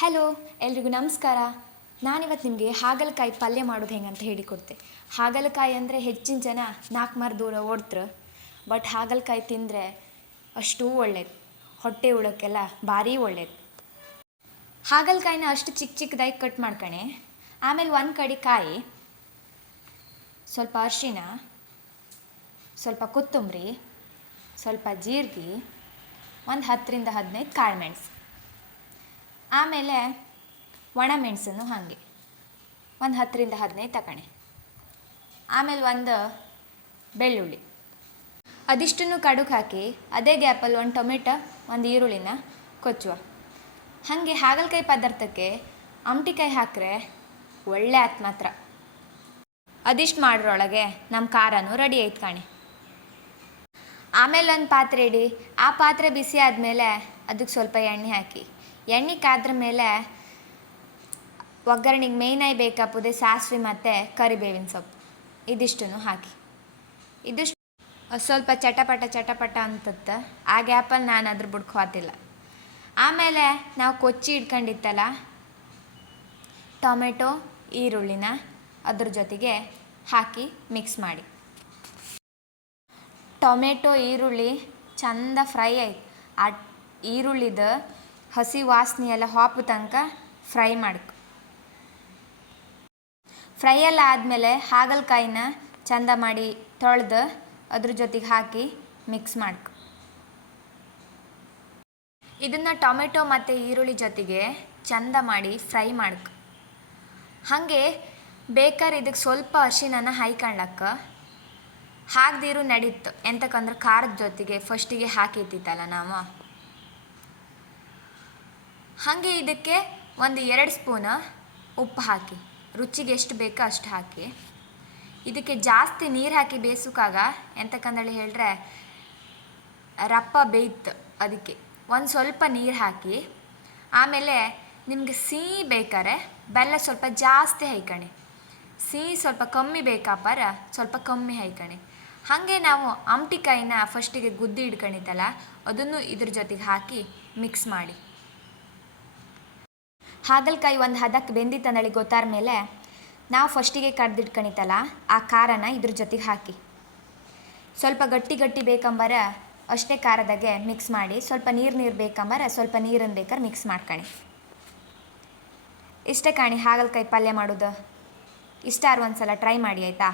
Hello, ಎಲ್ರಿಗೂ ನಮಸ್ಕಾರ. ನಾನಿವತ್ತು ನಿಮಗೆ ಹಾಗಲಕಾಯಿ ಪಲ್ಯ ಮಾಡೋದು ಹೆಂಗೆ ಅಂತ ಹೇಳಿಕೊಡ್ತೆ. ಹಾಗಲಕಾಯಿ ಅಂದರೆ ಹೆಚ್ಚಿನ ಜನ ನಾಲ್ಕು ಮಾರು ದೂರ ಓಡ್ತ್ರು. ಬಟ್ ಹಾಗಲಕಾಯಿ ತಿಂದರೆ ಅಷ್ಟು ಒಳ್ಳೇದು. ಹೊಟ್ಟೆ ಉಳೋಕ್ಕೆಲ್ಲ ಭಾರಿ ಒಳ್ಳೇದು. ಹಾಗಲಕಾಯಿನ ಅಷ್ಟು ಚಿಕ್ಕ ಚಿಕ್ಕದಾಗಿ ಕಟ್ ಮಾಡ್ಕಣೆ. ಆಮೇಲೆ ಒಂದು ಕಡೆ ಕಾಯಿ, ಸ್ವಲ್ಪ ಅರಿಶಿನ ಸ್ವಲ್ಪ ಕೊತ್ತಂಬರಿ, ಸ್ವಲ್ಪ ಜೀರಿಗೆ, ಒಂದು ಹತ್ತರಿಂದ ಹದಿನೈದು ಕಾಳು ಮೆಣಸು ಆಮೇಲೆ ಒಣ ಮೆಣಸನ್ನು ಹಾಗೆ. ಒಂದು ಹತ್ತರಿಂದ ಹದಿನೈದು ತಗೊಳ್ಳಿ ಆಮೇಲೆ ಒಂದು ಬೆಳ್ಳುಳ್ಳಿ. ಅದಿಷ್ಟನ್ನು ಕಡುಗೆ ಹಾಕಿ ಅದೇ ಗ್ಯಾಪಲ್ಲಿ ಒಂದು ಟೊಮೆಟೊ, ಒಂದು ಈರುಳ್ಳಿನ ಕೊಚ್ಚುವ. ಹಾಗೆ ಹಾಗಲಕಾಯಿ ಪದಾರ್ಥಕ್ಕೆ ಅಮಟಿಕಾಯಿ ಹಾಕ್ರೆ ಒಳ್ಳೆ ಆತ್ ಮಾತ್ರ. ಅದಿಷ್ಟು ಮಾಡ್ರೊಳಗೆ ನಮ್ಮ ಖಾರನೂ ರೆಡಿ ಆಯ್ತು ಕಾಣಿ. ಆಮೇಲೆ ಒಂದು ಪಾತ್ರೆ ಇಡಿ. ಆ ಪಾತ್ರೆ ಬಿಸಿ ಆದಮೇಲೆ ಅದಕ್ಕೆ ಸ್ವಲ್ಪ ಎಣ್ಣೆ ಹಾಕಿ. ಎಣ್ಣೆ ಕಾದ್ರ ಮೇಲೆ ಒಗ್ಗರಣೆಗೆ ಮೇಯ್ನಾಗಿ ಬೇಕಾಪುದೆ ಸಾಸಿವೆ ಮತ್ತು ಕರಿಬೇವಿನ ಸೊಪ್ಪು. ಇದಿಷ್ಟನ್ನು ಹಾಕಿ. ಇದಿಷ್ಟು ಸ್ವಲ್ಪ ಚಟಪಟ ಚಟಪಟ ಅಂತತ್ತ. ಆ ಗ್ಯಾಪಲ್ಲಿ ನಾನು ಅದ್ರ ಬಿಡ್ಕೋತಿಲ್ಲ ಆಮೇಲೆ ನಾವು ಕೊಚ್ಚಿ ಇಟ್ಕೊಂಡಿತ್ತಲ್ಲ, ಟೊಮೆಟೊ, ಈರುಳ್ಳಿನ ಅದ್ರ ಜೊತೆಗೆ ಹಾಕಿ ಮಿಕ್ಸ್ ಮಾಡಿ. ಟೊಮೆಟೊ, ಈರುಳ್ಳಿ ಚಂದ ಫ್ರೈ ಆಯ್ತು. ಆ ಈರುಳ್ಳಿದ ಹಸಿ ವಾಸನೆ ಎಲ್ಲ ಹಾಪು ತನಕ ಫ್ರೈ ಮಾಡ್ಕೊ. ಫ್ರೈ ಎಲ್ಲ ಆದಮೇಲೆ ಹಾಗಲಕಾಯಿನ ಚಂದ ಮಾಡಿ ತೊಳೆದು ಅದ್ರ ಜೊತೆಗೆ ಹಾಕಿ ಮಿಕ್ಸ್ ಮಾಡ್ಕೊ. ಇದನ್ನು ಟೊಮೆಟೊ ಮತ್ತು ಈರುಳ್ಳಿ ಜೊತೆಗೆ ಚಂದ ಮಾಡಿ ಫ್ರೈ ಮಾಡ್ಕೊ. ಹಾಗೆ ಬೇಕಾದ್ರೆ ಇದಕ್ಕೆ ಸ್ವಲ್ಪ ಅರಿಶಿನ ಹಾಯ್ಕೊಳ್ಳಕ್ಕ ಹಾಕ್ದಿರು ನಡೀತು. ಎಂತಕ್ಕಂದ್ರೆ ಖಾರದ ಜೊತೆಗೆ ಫಸ್ಟಿಗೆ ಹಾಕಿತ್ತಿತ್ತಲ್ಲ ನಾವು. ಹಾಗೆ ಇದಕ್ಕೆ ಒಂದು ಎರಡು ಸ್ಪೂನ ಉಪ್ಪು ಹಾಕಿ. ರುಚಿಗೆ ಎಷ್ಟು ಬೇಕೋ ಅಷ್ಟು ಹಾಕಿ. ಇದಕ್ಕೆ ಜಾಸ್ತಿ ನೀರು ಹಾಕಿ ಬೇಯಿಸೋಕ್ಕಾಗ ಎಂತಕ್ಕಂದೇಳಿ ಹೇಳಿದ್ರೆ ರಪ್ಪ ಬೇಯ್ತು ಅದಕ್ಕೆ. ಒಂದು ಸ್ವಲ್ಪ ನೀರು ಹಾಕಿ. ಆಮೇಲೆ ನಿಮಗೆ ಸಿಹಿ ಬೇಕಾರೆ ಬೆಲ್ಲ ಸ್ವಲ್ಪ ಜಾಸ್ತಿ ಹೈಕಣಿ ಸಿಹಿ ಸ್ವಲ್ಪ ಕಮ್ಮಿ ಬೇಕಾಪಾರ ಸ್ವಲ್ಪ ಕಮ್ಮಿ ಹೈಕಣಿ ಹಾಗೆ ನಾವು ಆಮ್ಟಿಕಾಯಿನ ಫಸ್ಟಿಗೆ ಗುದ್ದಿ ಇಟ್ಕೊಂಡಿತ್ತಲ್ಲ ಅದನ್ನು ಇದ್ರ ಜೊತೆಗೆ ಹಾಕಿ ಮಿಕ್ಸ್ ಮಾಡಿ. ಹಾಗಲಕಾಯಿ ಒಂದು ಹದಕ್ಕೆ ಬೆಂದಿತ್ತಂದಳಿ ಗೊತ್ತಾದ ಮೇಲೆ ನಾವು ಫಸ್ಟಿಗೆ ಕಡ್ದಿಟ್ಕಣಿತಲ್ಲ ಆ ಖಾರನ ಇದ್ರ ಜೊತೆಗೆ ಹಾಕಿ. ಸ್ವಲ್ಪ ಗಟ್ಟಿ ಗಟ್ಟಿ ಬೇಕಂಬರ ಅಷ್ಟೇ ಖಾರದಾಗೆ ಮಿಕ್ಸ್ ಮಾಡಿ, ಸ್ವಲ್ಪ ನೀರು ನೀರು ಬೇಕಂಬರ ಸ್ವಲ್ಪ ನೀರನ್ನು ಬೇಕಾದ್ರೆ ಮಿಕ್ಸ್ ಮಾಡ್ಕೊಳ್ಳಿ ಇಷ್ಟೇ ಕಾಣಿ ಹಾಗಲಕಾಯಿ ಪಲ್ಯ ಮಾಡೋದು. ಇಷ್ಟಾರು ಒಂದು ಸಲ ಟ್ರೈ ಮಾಡಿ ಆಯಿತಾ?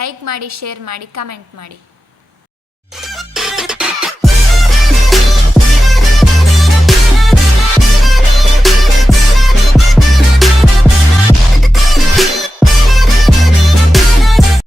ಲೈಕ್ ಮಾಡಿ ಶೇರ್ ಮಾಡಿ ಕಮೆಂಟ್ ಮಾಡಿ.